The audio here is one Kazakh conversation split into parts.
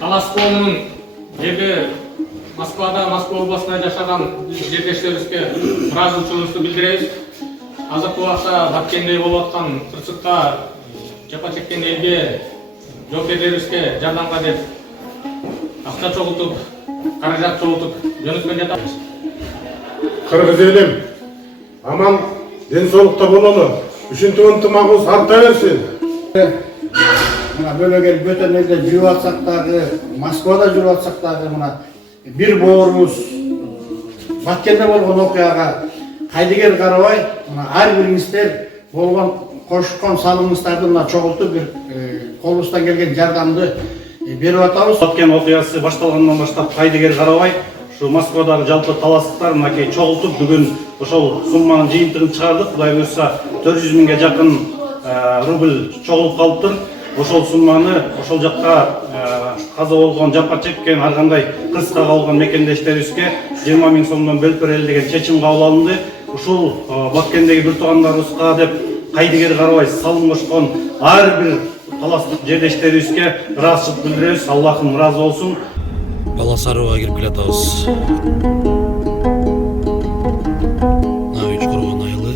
Талас коомунун жерде Москва областында жашаган жерлештерибизге ыраазычылыгыбызды билдиребиз. Азыркы убакта Баткенде болуп аткан кырсыкта жапа чеккен элге, жоокерлерибизге жардамга деп акча чогултуп, каражат чогултуп жөнөтпөй жатабыз. Кыргыз элим аман ден соолукта бололу. Ушинтип ынтымагыбыз арта берсин. Мына бөлөгөр бөтөн элде жүрүп атсак дагы, Москвада жүрүп атсак дагы мына бир боорубуз Баткенде болгон окуяга кайдыгер карабай, мына ар бириңиздер болгон кошкон салымыңыздарды мына чогултуп бир колубуздан келген жардамды берип атабыз. Баткен окуясы башталгандан баштап кайдыгер карабай, ушу Москвадагы жалпы таластыктар мынакей чогултуп бүгүн ошол сумманын жыйынтыгын чыгардык. Кудай буюрса 400 миңге жакын рубль чогулуп калыптыр. Ошол сумманы ошол жакка каза болгон, жапа чеккен ар кандай кырсыкка калган мекендештерибизге 20 миң сомдон бөлүп берели деген чечим кабыл алынды. Ушул Баткендеги бир туугандарыбызга деп кайдыгер карабай салым кошкон ар бир таластык жерлештерибизге ыраазычылык билдиребиз. Аллахым ыраазы болсун. Бала Сарыга кирип келатабыз. Мына 3 коргон айылы.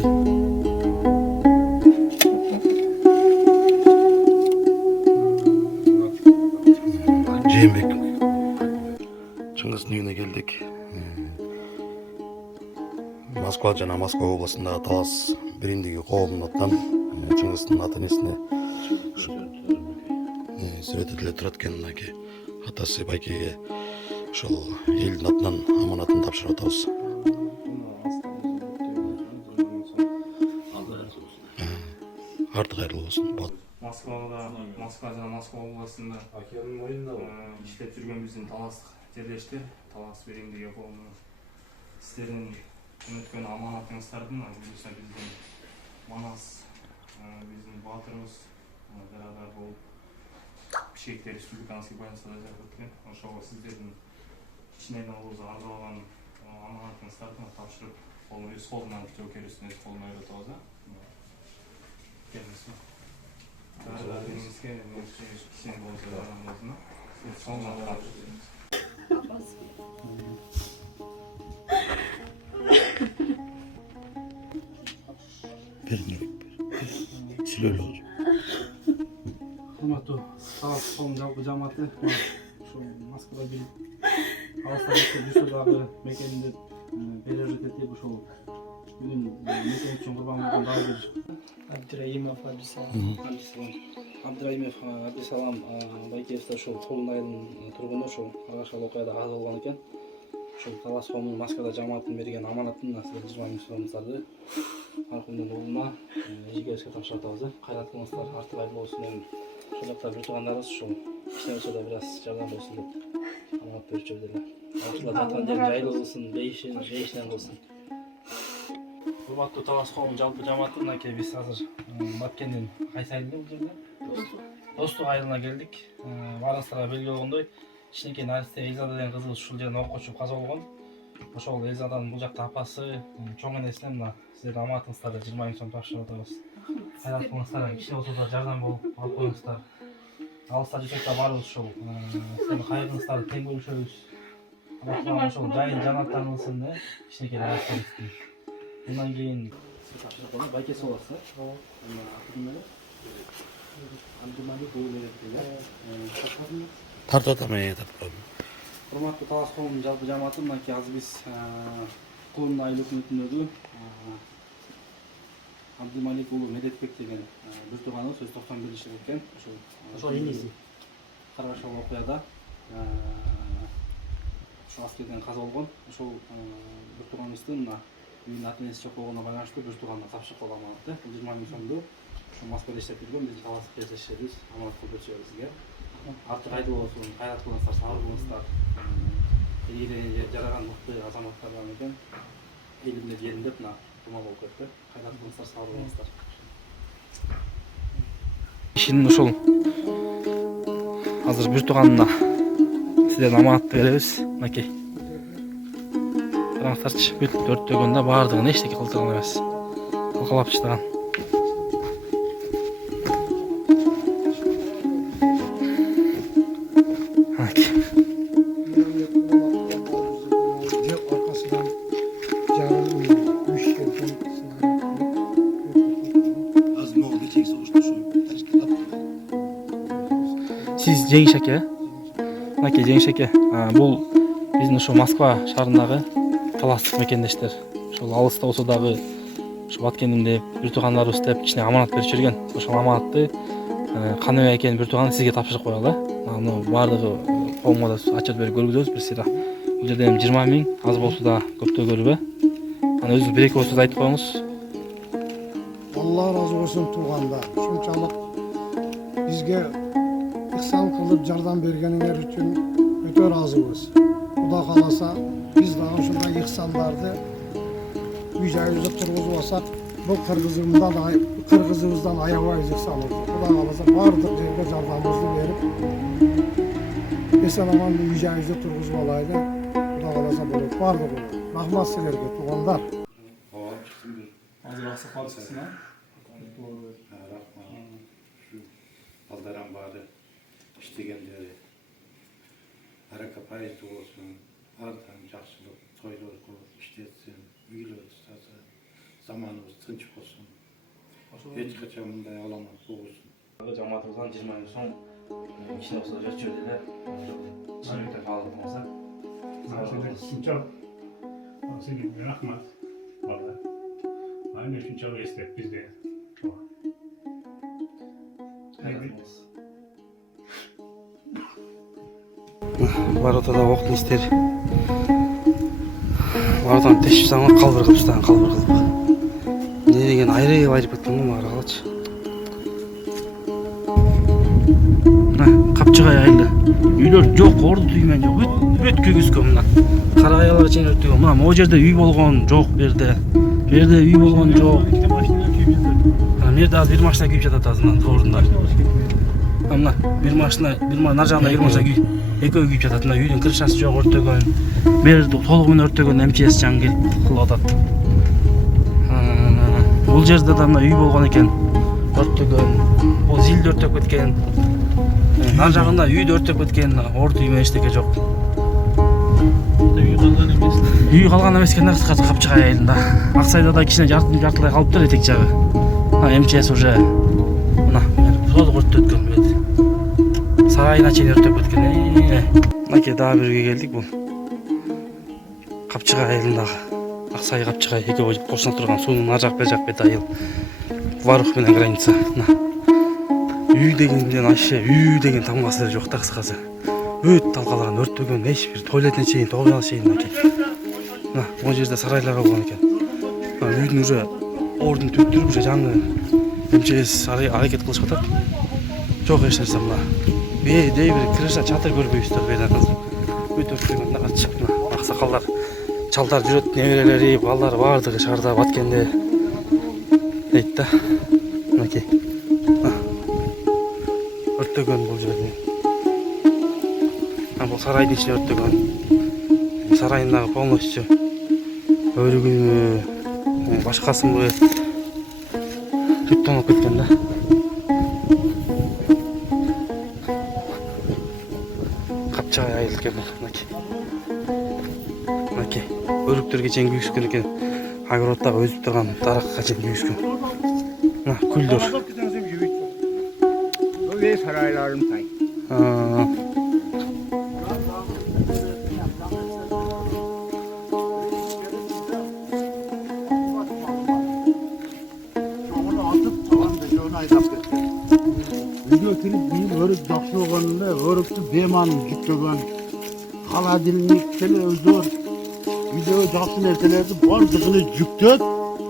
Жээнбек. Чыңгыздын үйүнө келдик. Москва жана Москва областындагы Талас биримдиги коомунун атынан Чыңгыздын ата энесине Сөйтөтүлө турат экен мынакей атасы байкеге ошол элдин атынан аманатын тапшырып атабыз. Арты кайрылуу болсун. Москва жана Москва областында иштеп жүргөн биздин таластык жерлештер, Талас биримдиги коомунун сиздердин жөнөткөн аманатыңыздардын биздин Манас, биздин баатырыбыз барабар болуп Бишкекте республиканский больницада жатат экен. Ошого сиздердин кичинекей болсо арзалаган аманатыңыздарды тапшырып, ал өз колунан жоокерибиздин өз колуна берип атабыз. Келмесин. Кичинекей болсо жардам болсун. Силөлөр. Урматтуу Талас коомунун жалпы жамааты ошо Москвада келип алыстан Дүйсөдагы мекенинде перерыв этип ошол бүгүн мекен үчүн курбан болгон дагы бир Абдраимов Абдисалам Байкеевич ошол Толун айылынын тургуну ошол Арашал окуяда каза болгон экен. Ошол Талас коомунун Москвада жамаатын берген аманатын сиздердин 20 миң сомуңуздарды маркумдун уулуна эжегебизге тапшырып атабыз. Кайрат кылыңыздар, арты кайрылуу болсун деп. Ошол жакта бир туугандарыбыз ушул кичине болсо да бир аз жардам болсун деп аманат берип жүрдүлөр. Ушулар жаткан жер жайлуу болсун, бейишинен болсун. Урматтуу Талас коомунун жалпы жамааты мынакей биз азыр Баткендин кайсы айылында бул жерде? Достук айылына келдик. Баарыңыздарга белгилүү болгондой, кичинекей Наристе Элзада деген кызыбыз ушул жерден ок кочуп каза болгон. Ошол Элзаданын бул жакта апасы, чоң энесине мына сиздердин аманатыңыздарды 20 миң сом тапшырып атабыз. Кайрат кылыңыздар, кичине болсо да жардам болуп алып коюңуздар. Алыста жүрсөк да барыбыз ушул сиздердин кайрыңыздарды тең бөлүшөбүз. Аллах ошол жайын жанаттарыңызсын, кичинекей нерселерди. Bundan keyin tapşırıp ona baykesi olası. Tartatamaya tartpam. Hurmatlı Talas ko'mунун жалпы жамааты мынакей азыр биз Кулун айыл өкмөтүндөгү Абдималик уулу Медетбек деген бир тууганыбыз өз 91 жашар экен. Ошол энеси Карашал окуяда ошол аскерден каза болгон. Ошол бир тууганыбыздын мына үйүнүн ата энеси жок болгонуна байланыштуу бир тууганына тапшырып калган аманатты. 20 миң сомду ошол Москвада иштеп жүргөн биздин таластык жерлештерибиз аманат кылып беришебиз сизге. Арты кайдуу болсун, кайрат кылыңыздар, сабыр кылыңыздар. Элине жараган мыкты азаматтар бар экен. Элимде жеринде мына тума болуп кетти. Кайрат кылыңыздар, сабыр кылыңыздар. Ишин ошол азыр бир тууганына сиздердин аманатты беребиз. Мынакей. Караңыздарчы, бүт төрттөгөндө баардыгын эчтеке кылдырган эмес. Калкалап таштаган. Жеңиш аке. Мынакей Жеңиш аке. Бул биздин ошо Москва шаарындагы таластык мекендештер. Ошол алыста болсо дагы ошо Баткендим деп бир туугандарыбыз деп кичине аманат берип жүргөн. Ошол аманатты кандай экенин бир тууган сизге тапшырып коелу. Аны баардыгы коомго да отчет берип көргүзөбүз бир сыйра. Бул жерде эми 20 миң аз болсо да көптөгөлбү. Аны өзүңүз бир эки сөз айтып коюңуз. Allah razı olsun tuğanda. Şunçalık bizge ihsan kılıp jardan bergenler için öte razıyız. Kuda kalasa biz daha şunda ihsanlardı mücahizde turguz olsak bu Kırgızımızdan ayamayız ihsanımızı. Kuda kalasa vardık yerine jardamımızı verip esen aman mücahizde turguz olaydı. Kuda kalasa böyle vardık olur. Rahmat silerge tuğanlar. Азыр аксакал чыксын, а? Şu baldaran bari işlegenleri haraka payızlı olsun, ardan жақсылық, toylar koyup işletsin, uylar tutasın, zamanımız tınç olsun. Hiç kaçan bunday alamak olsun. Жамаатыбыздан 20 миң сом кичине болсо жер жөндөдө чыгып калып болсо. Şunçalık. Senin rahmat. Vallahi. Aynı şunçalık istek bizde. Бар ортада оқтын істер. Бардан тешіп саңа қалбыр қылып ұстаған қалбыр қылып. Не деген айрып айрып кеткен ғой маған қалачы. Қапчығай айлы. Үйлер жоқ, орды түймен жоқ. Өт көгіскен мына. Қарағайлар чейін өттіген. Мына о жерде үй болған жоқ берді. Берді үй болған жоқ. Мерде аз бір машина күйіп жатады азынан орында. Мына бір машина нар жағында бір машина күйіп. Экөө күйіп жатады. Мына үйдің крышасы жоқ өртөгөн. Мерді толығымен өртөгөн МЧС жаң келіп қылып атады. Бұл жерде да мына үй болған екен. Өртөгөн. Ол зилді өртөп кеткен. Нар жағында үйді өртөп кеткен. Орды үймен ештеңе жоқ. Үй қалған емес екен қазір Қапчығай айылында. Ақсайда да кішкене жартылай қалып тұр етек жағы. МЧС уже мына толық өртеп кеткен. Сарайына чейін өртеп кеткен. Мынакей дағы бір үйге келдік. Бұл Қапчығай айылындағы Ақсай Қапчығай екеуі қосына тұрған суының нар жақ бер жақ беті айыл. Варух менен граница. Үй дегенден айше үй деген тамғасы жоқ та қысқасы. Өт талқалаған өртөген ешбір туалетіне чейін тоғжалы чейін мынакей. Ол жерде сарайлар болған екен. Үйдің уже ордын төктіріп уже жаңы МЧС әрекет қылып жатады. Жоқ еш нәрсе мына. Дей бір крыша чатыр көрбейсіз тұр бейден қазір. Өт өртөген нағат мына ақсақалдар, чалдар жүреді, неберелері, балдар бардығы шарда Баткенде дейді да. Мынакей. Өртөген бұл жерде. Бұл сарайдың ішіне өртөген. Сарайындағы полностью өрігімі, башқасымы түптанып кеткен да. Қапчығай айыл екен бұл. Мынакей. Өріктерге чейін күйіскен екен. Огородтағы өзіп тұрған дараққа чейін күйіскен. Күлдер. Saraylarım tay. Үйге келіп биыл өрік жақсы болғанында өрікті беманын жүктеген холодильник, телевизор, үйде жақсы нәрселерді барлығын жүктеп,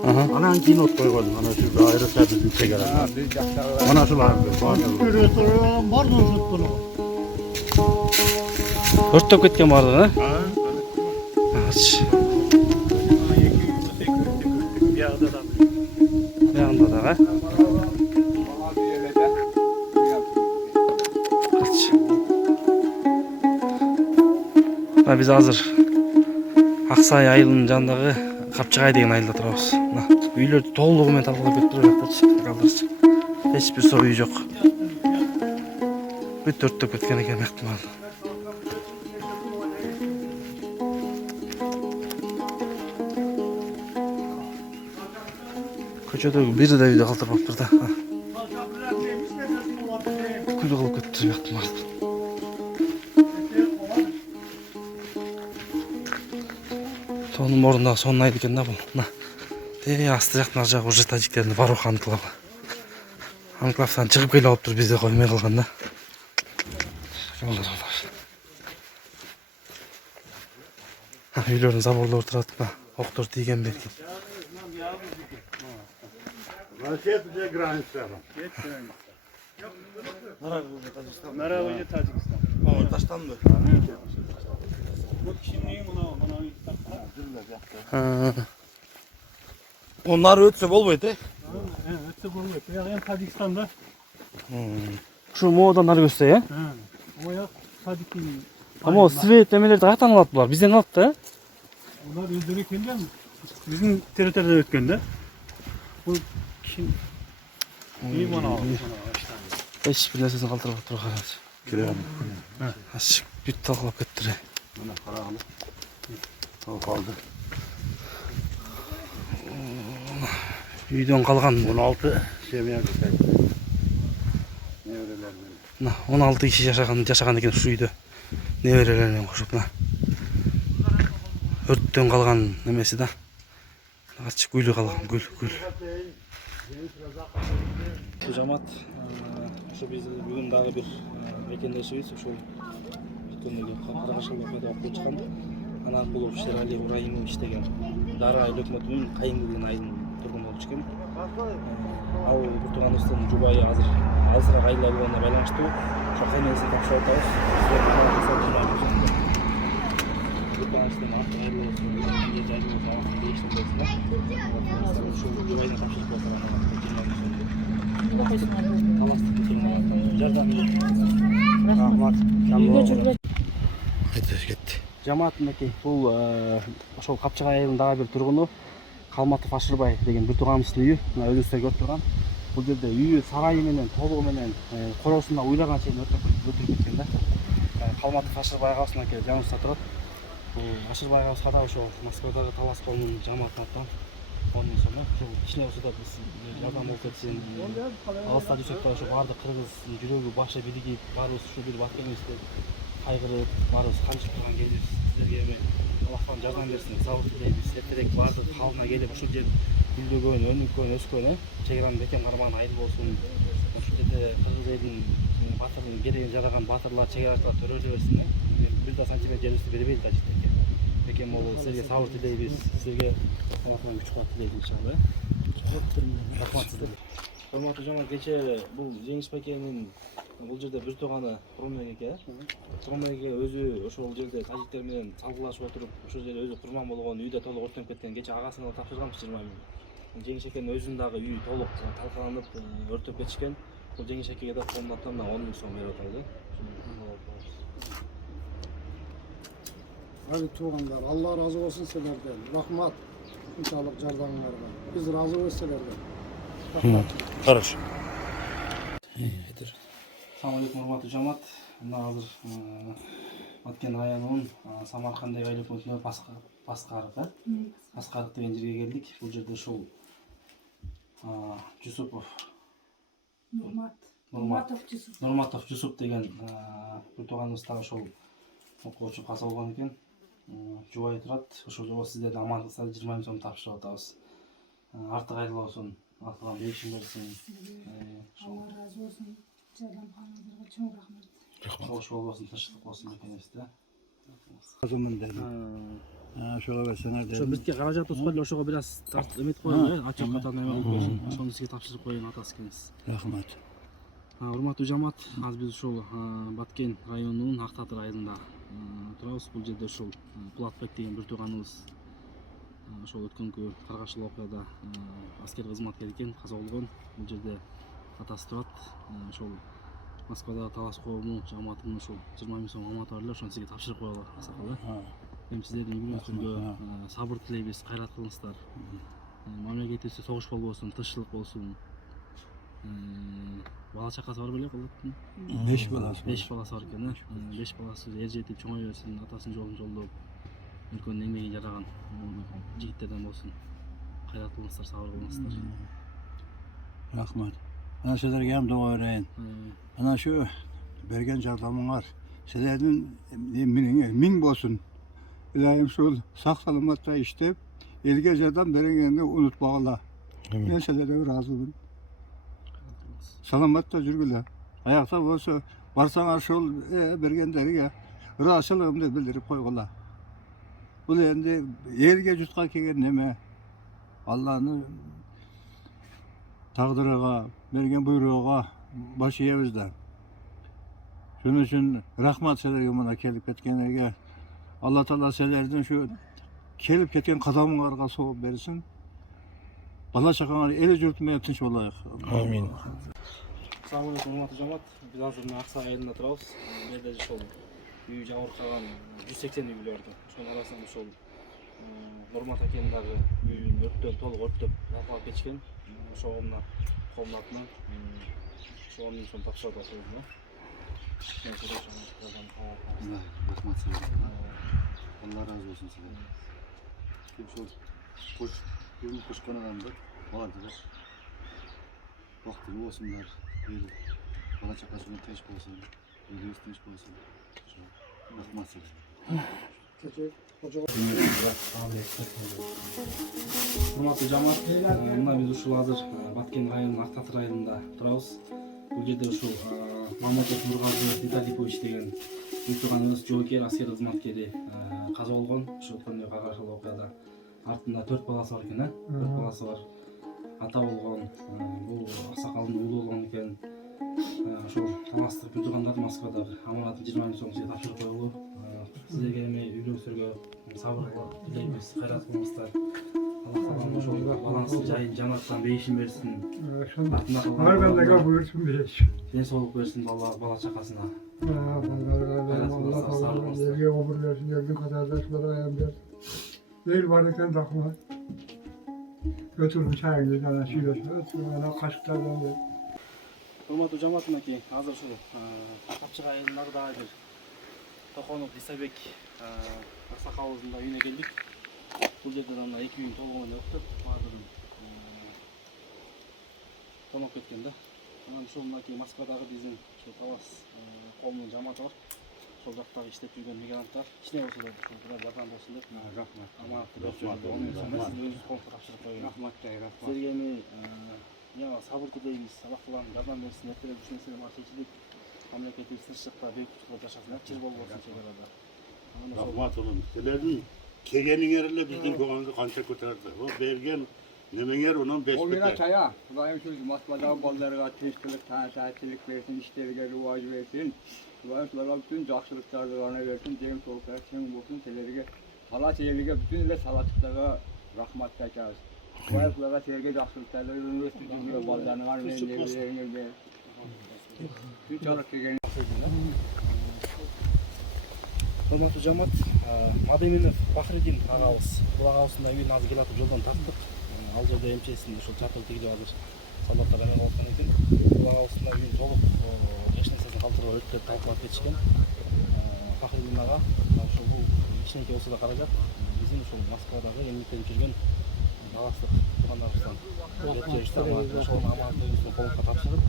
анан кейін от қойған. Ана şu айрықша біздің шекара. Ана шуларды барлығы жұттын. Өртөп кеткен барлығы, а? Бұяғында да, а? Біз азыр Ақсай айылының жанындағы Қапчығай деген айылда тұрамыз. Үйлерді толығымен талқылап кетіп жатыр. Ешбір сол үй жоқ. Өт өртеп кеткен екен ықтимал. Көшедегі бері де үйде қалтырып тұр да. Бүкіл қылып кетті ықтимал. Тонун мордундагы сонун экен да бул. Мына асты жактан ар жагы уже тажиктердин баары анклав. Анклавдан чыгып келип алыптыр, бизде коймой калган да. Үйлөрдүн заборлору турат да. Октор тийген берген. Россия где граница? Нарабы Тажикстан. Таштанбы? Bu kişinin Onlar ötse bolбойт, evet, bu yani Tacikistan'da. Şu modan ары көтсө, э? O ya Tacik'in. Ama o Свет эмелерди каяктан алат булар? Бизден алат да. Onlar öldürü kelген. Bizim territoriyada ötkende. Bu kişi iyi bana aldı. Эч бир нерсесин калтырбай туруп карачы. Kirem. Ачык бүт талкалап кеттир. Bana karağını. O kaldı. Үйдөн калган 16 семья güzel. Nevreler benim. 16 киши жашаган экен ушу үйдө. Неберелер менен кошуп мына. Өрттөн калган немеси да. Ачык гүлү калган, гүл. Жамат, ошо биз бүгүн дагы бир мекендешибиз, ошол өткөндөгү Каракашал окуяда окуп чыккан. Анан бул Шерали Ибраимович деген Дары айыл өкмөтүнүн Кайын деген айылын тургун болуп чыккан. Ал бир тууганыбыздын жубайы азыр айылда болгонуна байланыштуу ошо кайненесин тапшырып атабыз. Жамаат мынакей бул ошол Капчыга айылынын дагы бир тургуну Калматов Ашырбай деген бир тууганыбыздын үйү. Мына өзүңүздөр көрүп турган. Бул жерде үйү сарайы менен, толугу менен, короосунда уйлаган чейин өтүрүп кеткен да. Калматов Ашырбай агабыз мынакей жаныбызда турат. Ашырбай агабыз ката ошол Москвадагы талас коомунун жамаатына аттанып, онун соңу ошол кичине болсо да биз жардам болуп кетсин. Алыста жүрсөк да ошо баардык кыргыздын жүрөгү, башы бириги баарыбыз ушу бир баткенибизде кайгырып, баарыбыз канчып турган кезибиз. Силерге эми Аллахтан жардам берсин, сабыр тилейбиз. Эртерээк баардык калына келип ушул жер гүлдөгөн, өнүккөн, өскөн, чек-чегранын бекем кармаган айыл болсун. Ушул жерде кыргыз элинин батырдын керегин жараган батырлар, чек-чеграчылар төрөлө берсин. Бир да сантиметр жерибизди бербейли тажиктерге. Бекем болуп, силерге сабыр тилейбиз. Силерге Аллахтан күч-кубат тилейбиз иншалла. Рахмат сиздерге. Урматтуу жамаат, кечээ бул Жеңиш Бакенин бул жерде бир тууганы Курманбек эке. Курманбек эке өзү ошол жерде тажиктер менен салгылашып отуруп, ошол жерде өзү курман болгон үйдө толук өрттөнүп кеткен. Кечээ агасына тапшырганбыз 20 миң. Жеңиш экенин өзүнүн дагы үйү толук талкаланып, өрттөп кетишкен. Бул Жеңиш экеге да фондаттан 10 миң сом берип атабыз. Hadi tuğanlar, Allah razı olsun sizlerden. Rahmat. İnşallah jardamlarga. Biz razı olsun sizlerden. Rahmat. Хорошо. Assalamu alaikum урматтуу жамаат. Мына азыр Баткен районунун Самарканд айыл өкмөтүнө Баскарык деген жерге келдик. Бул жерде ушул Жусупов Нурматов Жусуп деген бир тууганыбыз дагы ошол окуучу каза болгон экен. Жубайы турат. Ошол жобо сиздердин амандыкта 20 миң сом тапшырып атабыз. Артык айыл болсун, артыган бешим берсин. Allah razı olsun. Жардамханаңыздарга чоң рахмат. Кош болбосун, тынчтык болсун дегенибизде. Kızımın dedi. Şöyle versene dedi. Ошо бизге каражат ускойлу ошого бир аз эметип коелу, ачык катан эме кылып койсун. Ошону сизге тапшырып коеюн атасы экенсиз. Rahmat. Урматтуу жамаат, азыр биз ушул Баткен районунун Актатыр айылында турабыз. Бул жерде ушул Булатбек деген бир тууганыбыз ошол өткөнкү Каракашал окуяда аскер кызматкер экен, каза болгон. Бул жерде атасы турат. Ошол Москвадагы талас коому жамаатынын ушул 20 миң сом аманаты бар эле, ошону сизге тапшырып коелу асакалы. Эми сиздердин үйүңүзгө сабыр тилейбиз, кайрат кылыңыздар. Мамлекетибизде согуш болбосун, тынччылык болсун. Бала чакасы бар беле Булаттын? 5 balası. 5 баласы бар экен, 5 баласы эр жетип чоңой берсин, атасынын жолун жолдоп, үлкөн эмгегин жараган жигиттерден болсун. Кайрат кылыңыздар, сабыр кылыңыздар. Rahmat. Ana sizlerge hem dua öğreyin. Ana şu bergen jardamın var. Sizlerden min olsun. İlahim şol sağ salamatla iştep, elge jardam berengeni unutmagıla. Ben sizlerden razıyım. Salamatla жүрgüle. Ayakta bolsa barsaňar şol bergenleriga raşylygymdy bildirip koýgula. Bu endi elge jutga kelgen neme? Allah'ın taqdiriga, bergen buyruğuna baş ýebizde. Şunun için rahmat sizlerge muna kelip ketkenlerge. Allah Taala sizlerden şu kelip ketken kadamlarga soğuk bersin. Bala çakaňar eli jurtmaya tinç bolayık. Amin. Assalamu alaikum урматтуу жамаат. Биз азыр Аксай айылында турабыз. Бул жерде ошол үй жабырып калган 180 үй бар экен. Ошонун арасынан ошол Нурмат акенин дагы үйүн өрттөн толук өрттөп жалпалап кетишкен. Ошого мына комнатаны ошого мисин тапшырып атабыз да. Rahmat sizlerge. Allah razı olsun sizlerge. Kim şol koş, bizim koş konadandır. Vardı da. Vakti olsunlar. Böyle bala çakasına teş olsun. Böyle teş olsun. Rahmat sizlerge. Урматтуу жамаат, мына биз ушул азыр Баткен районунун Актатыр айылында турабыз. Бул жерде ушул Маматов Нургазы Виталипович деген үй турганыбыз жоокер, аскер кызматкери каза болгон. Ошо өткөн кайгылуу окуяда артында 4 баласы бар экен, 4 баласы бар. Ата болгон, бул аксакалдын уулу болгон экен. Ошол таластырып жүргөндөрдү Москвадагы аманатын 20 миң сом тапшырып коюлу. Сіздерге эми үйлөөңүзгө сабыр тилейбиз, кайрат кылыңыздар. Алла таалам ошол балаңыздын жайын жанаттан бейишин берсин. Аргандаga buyursun beş. Ден соолук берсин бала чакасына. Allah yerge obur versin, yerge kadardaşlara ayam versin. Değil var eken takma. Götürün çayını sana şiirlesin, ana kaşıklardan ver. Урматтуу жамаат, мынакей азыр ушул Капчык айылындагы дагы бир Токонов Исабек аксакалыбыздын да үйүнө келдик. Бул жерде да мына 2 үйүн толугу менен өктөп, баардыгын тонуп кеткен да. Анан ушул мынакей Москвадагы биздин ушул Талас коомунун жамааты бар. Ошол жактагы иштеп жүргөн мигранттар кичине болсо да ушул жардам болсун деп рахмат. Аманатты берип жүрдү. Оны өзүбүз колго тапшырып койгон. Рахмат, рахмат. Силерге эми сабыр тилейбиз. Алла Таалам жардам берсин. Эртеге бүт нерсени чечилип, мамлекеттик тынччылыкта бейбитчиликте жашасын. Чыр болбосун чегарада. Rahmat olun. Sizlerin kelgeniňerle bizden koğanı kança kötärdi. O bergen nemeňer onun beş O beter. bina çaya. Kudayım şu Moskva'da bollarga tinçlik, taşaçılık versin, işlerge rivaj versin. Kudayımlara bütün jakşılıklardı ona versin. Deyim soluklar çeң bolsun. Sizlerge salat yerlige bütün ile salatçılara rahmat taşarız. Kudayımlara sizlerge jakşılıklardı versin. Dünya bollarını var verlerine. Tinçlik kelgen. Урматтуу жамаат, Мадеминов Бахридин агабыз. Бул агабыздын да үйүн азыр келатып жолдон тарттык. Ал жерде МЧСин ушул чатыр тигип азыр солдаттар эме болуп аткан экен. Бул агабыздын да үйүн толук эч нерсесин калтырбай өрттөп талкалап кетишкен. Бахридин ага ошол бул кичинекей болсо да каражат биздин ушул Москвадагы эмгектенип жүргөн таластык туугандарыбыздан ошол аманатыбыздын колуна тапшырып,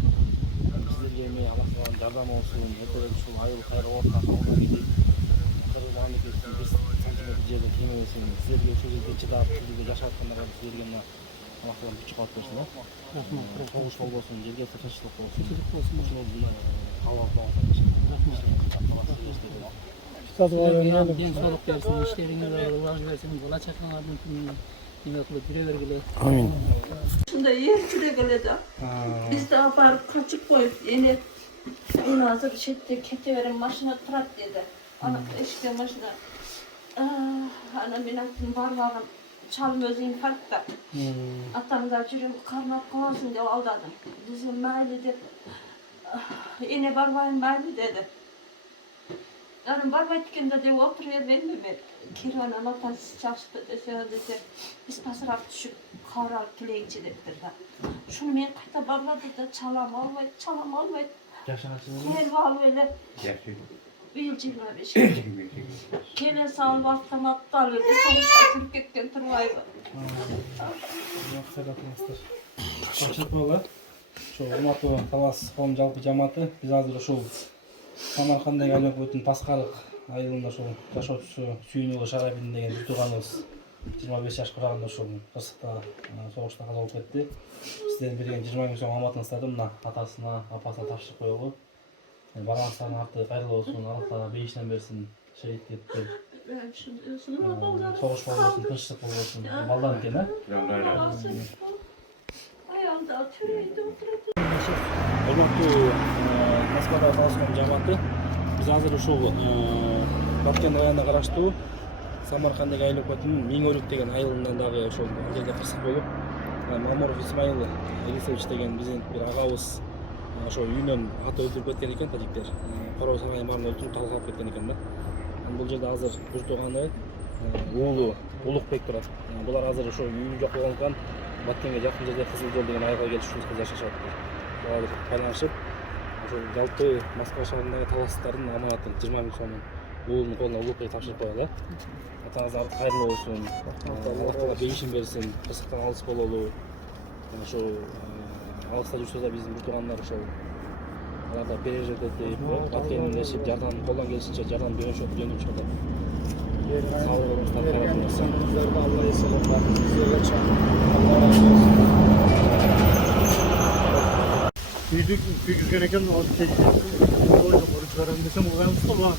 сиздерге эми Алла Таалам жардам болсун, эртеге ушул айыл кайра болот. Мамлекеттин 5 сантиметр жерден кемебесин, силерге ушул жерде чыдап, силерге жашап аткандарга силерге мына Алла Таалам күч калып берсин, согуш болбосун, жерге тынччылык болсун. Ошол мына калап Sizlerge dен соолук берсин, иштериңерге рубаж берсин, бала чакаңардын эме кылып жүрө бергиле. Amin. Şunda yer süre geledi. Biz de aparıp kaçıp koyup yine hazır şette kete veren maşına turat dedi. Ana işte maşına. Ana minatın barlağın çalım özü infarkta. Atamda жүрüm karnap kalasın diye aldadım. Bizim mahalle de yine barbayın mahalle dedi. Yani barbay dikende de oturuyor benim mi? Kirvan anlatası çalıştı dese biz pasırap düşüp kavralıp kileyçi dediler. Şunu men kayta barladı da çalam almaydı. Kerval öyle. Bir 25. Kele sağ vaktan aptal öyle sonuçta sürüp ketken turmaydı. Тапшырып ошо урматтуу Талас коом жалпы жамааты биз азыр ушул Самаркандагы айланып өтүн Паскалык айылында ошол жашоочу Сүйүнүлү Шарабин деген бир тууганыбыз 25 жашка барганда ошол кырсыкта согушта каза болуп кетти. Сиздердин берген 20 миң сом аманаттыңыздарды мына атасына, апасына тапшырып коелу. Баргаңыздардын арты кайырлуу болсун, Алла Таала бейишинен берсин. Шейит кетти. Согуш болбосун, тынчтык болбосун. Балдар экен, Урматтуу Москвадагы талашкан жамааты, биз азыр ушул Баткен районуна караштуу Самаркандык айыл өкмөтүнүн Миңөрүк деген айылында дагы ошол жерде кырсык болуп, Мамуров Исмаил Элисович деген биздин бир агабыз ошол үйүнөн аты өлтүрүп кеткен экен тажиктер. Короо сарайын баарын өлтүрүп талкалап кеткен экен да. Бул жерде азыр бир тууганы уулу Улукбек турат. Булар азыр ошол үйү жок болгондуктан Баткенге жакын жерде Кызыл Жол деген айылга келип ушул жерде жашашат. Булар байланышып, ошол жалпы Москва шаарындагы талаштардын аманатын 20 миң сомун уулунун колуна Улукбек тапшырып коелу. Атаңыздар кайырлуу болсун. Алла Таала бейишин берсин. Кырсыктан алыс бололу. Ошо алыста жүрсө да биздин бир туугандар ошол аларда пережит этип, Баткендешип, жардам колдон келишинче жардам беришип, жөнөп чыгат. Сау болуңуздар, Алла эсеге Үйдү күйгүзгөн экен, ал тегип койду, чыгарам десем, ага усталган.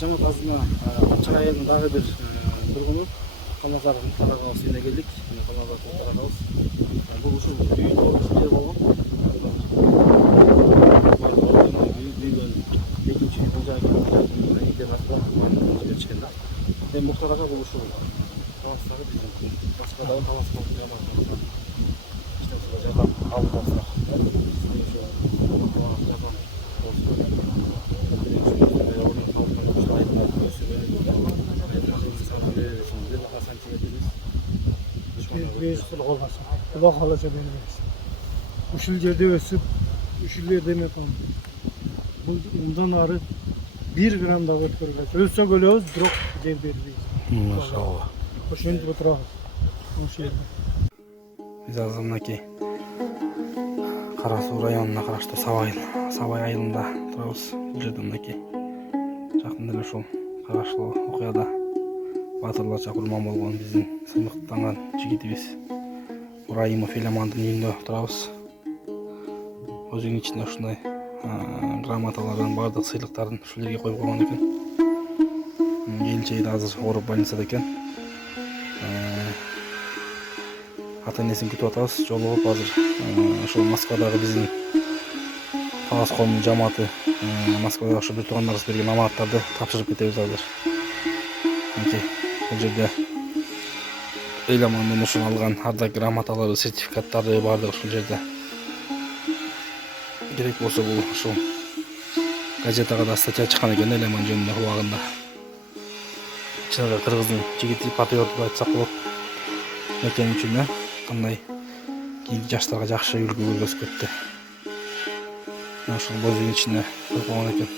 Жамаат азына Чың айылынын дагы бир тургуну Калмазар Муктар агабыз үйүнө келдик. Калмазар Муктар агабыз бул ушул үйдө жер болгон. Үйдөн экинчи бул жайга идея баштап жиберишкен да. Эми Муктар ага бул ушул таластагы биздин Москвадагы таласкан жамаатыбызга жардам алып атат. Kulak halaca beni versin. Uşul yerde ösüp, uşul yerde mi yapalım? Bundan arı 1 gram da ötürürüz. Ölsek ölüyoruz, drop yer veririz. Maşallah. Hoşun oturağız. Hoş yerde. Biz azımdaki Карасуу районуна караштуу Сабай айылында турабыз. Бул жерде мынакей жакында эле ушул караштуу окуяда батырларча курман болгон биздин сындыктанган жигитибиз Ибраимов Эламандын үйүндө турабыз. Өзүнүн ичинде ушундай грамоталардын баардык сыйлыктарын ушул жерге коюп койгон экен. Келинчеги да азыр ооруп больницада экен. Ата-энесин күтүп атабыз, жолугуп азыр ошол Москвадагы биздин талас коомдун жамааты Москвада ошо бир туугандарыбыз берген аманаттарды тапшырып кетебиз азыр. Мынакей бул жерде Эламандын ушул алган ардак грамоталары, сертификаттары баардыгы ушул жерде. Керек болсо бул ушул газетага да статья чыккан экен Эламан жөнүндө убагында. Чыныгы кыргыздын жигити, патриоты деп айтсак болот. Мекен үчүн кандай кийинки жаштарга жакшы үлгү көрсөткөттү. Ошол өзүнүн ичинде койгон экен.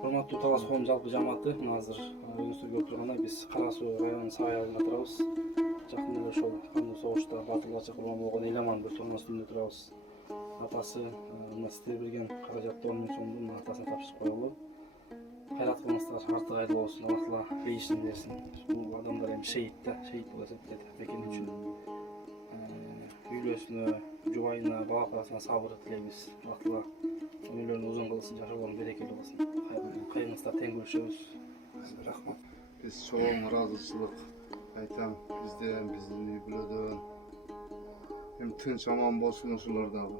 Урматтуу талас коом жалпы жамааты, азыр өзүңүздөр көрүп тургандай биз Карасуу районунун Сабай айылында турабыз. Жакында эле ошол кандуу согушта батырларча курман болгон Эламан бир тууганыбыздын үйүндө турабыз. Атасы мына сиздер берген каражатты 10 миң сомду атасына тапшырып коелу. Кайрат кылыңыздар, арты кайырлуу болсун, Алла Таала бейишин берсин. Бул адамдар эми шейит болуп эсептелет Бекен үчүн. Үйлөсүнө, жубайына, бала чагасына сабыр тилейбиз. Алла Таала өмүрлөрүн узун кылсын, жашоолорун берекелүү кылсын. Кайрыңыздар тең бөлүшөбүз. Рахмат. Биз чоң ыраазычылык айтам бизден, биздин үй бүлөдөн. Эми тынч аман болсун ошолор дагы.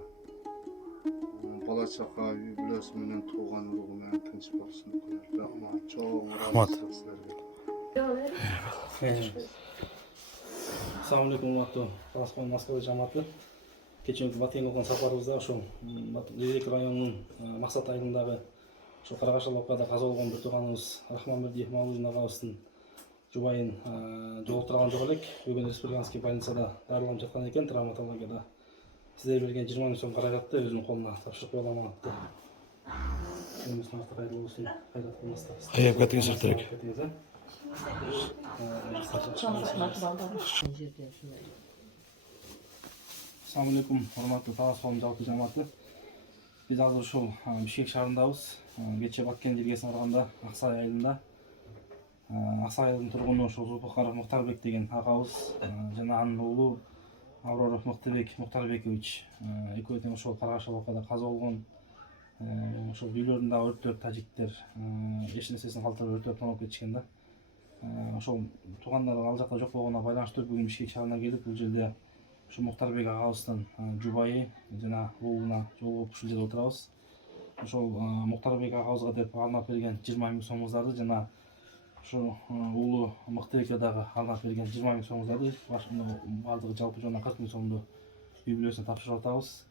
Бала чака үй бүлөсү менен тууган уругу менен тынч болсун. Рахмат. Чоң ыраазычылык силерге. Assalamu alaikum урматтуу талас коом Москва жамааты. Кечээ Баткенге болгон сапарыбызда ошол Лерек районунун Максат айылындагы ошол Карагашал окуяда каза болгон бир тууганыбыз Рахманбердиев Мавлудин агабыздын жубайын жолуктурган жок элек. Бүгүн республиканский больницада дарыланып жаткан экен, травматологияда сіздер берген 20 000 сом қаражатты өзінің қолына тапсырып қоя аманатты. Өмірсін артық қайырлы болсын, қайрат қылмастарыз. Аяп кетіңіз артырек. Assalamu alaikum, hurmatli Талас қауым жалпы жамааты. Biz hazır ушул Бишкек шаарындабыз. Кечээ Баткен жергесине барганда Аксай айылында Аксай айылдын тургуну ушул Зулпукаров Муктарбек деген агабыз жана анын уулу Авроров Мыктыбек Муктарбекович экөө тең ошол Каргаш абакада каза болгон. Ошол үйлөрүндө өрттөр тажиктер эч нерсесин калтырып өрттөп тонуп кетишкен да. Ошол туугандары ал жакта жок болгонуна байланыштуу бүгүн Бишкек шаарына келип бул жерде ошо Муктарбек агабыздын жубайы жана уулуна жолугуп ушул жерде отурабыз. Ошол Муктарбек агабызга деп арнап берген 20 000 сомуңуздарды жана ошо уулу Мыктыбекке дагы арнап берген 20 000 сомуңуздарды баардыгы жалпы жана 40 000 сомду үй бүлөсүнө тапшырып атабыз.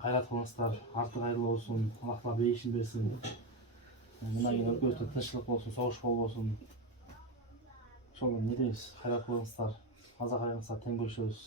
Кайрат кылыңыздар, арты кайырлуу болсун, Аллах Таала бейишин берсин. Мына кийин өлкөбүздө тынччылык болсун, согуш болбосун. Ошол не дейбиз, кайрат кылыңыздар, аза кайрыңыздар, тең бөлүшөбүз.